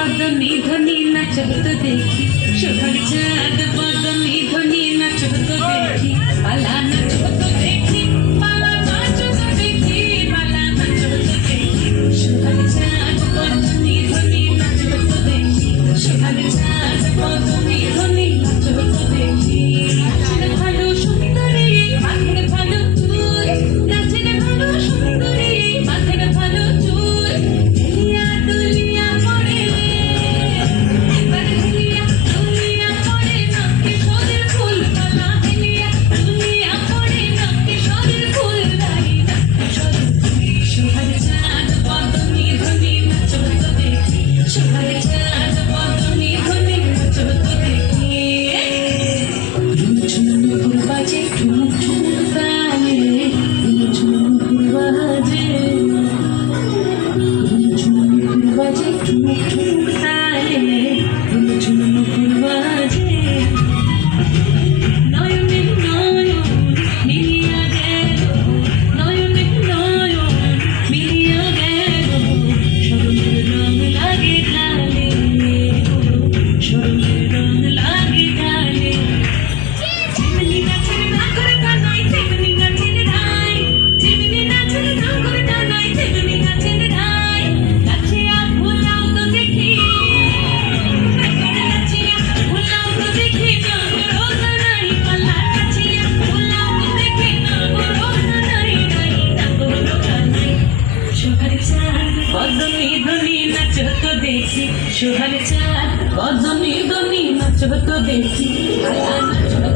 বদনী ধ্বনি নাচত দেখি সোহাগ চাঁদ বদনী ধ্বনি নাচত দেখি পালা নাচত দেখি পালা নাচত দেখি পালা নাচত দেখি সোহাগ চাঁদ বদনী ধ্বনি নাচত দেখি সোহাগ চাঁদ বদনী ধ্বনি নাচত দেখি নাচের ভালো সুন্দরী মাথের ভালো চুল নাচের ভালো সুন্দরী মাথের ভালো চুল হেলিয়া দুলিয়া পড়ে এবার হেলিয়া দুলিয়া পড়ে নাকি সদের ফুল পালা হেলিয়া দুলিয়া পড়ে নাকি সদের ফুল দাঁড়ি নাকি সদের সোহাগ চাঁদ বদনী ধ্বনি নাচত দেখি সোহাগ চাঁদ বদনী ধ্বনি নাচত দেখি ঝুমঝুম বাজে ঠুমুক ঠুমুক তালে ঝুমঝুম বাজে ঝুমঝুম বাজে ঠুমুক ঠুমুক তালে ঝুমঝুম বাজে নয়নে নয়ন মিলিয়া গেল নয়নে নয়ন মিলিয়া গেল শরমের রং লাগে গালে শরমের রং লাগে গালে যেমনি নাচের না করে কানাই তেমনি নাচের ধাই যেমনি নাচের না করে কানাই তেমনি নাচের ধাই নাচিয়া ভুলাও তো দেখি নাচিয়া ভুলাও তো দেখি না রোজা নাই পালা নাচিয়া ভুলাও তো দেখি না রোজা নাই নাই না রোজা নাই সোহাগ চাঁদ বদনী ধ্বনি নাচত দেখি সোহাগ চাঁদ বদনী ধ্বনি নাচত দেখি পালা নাচত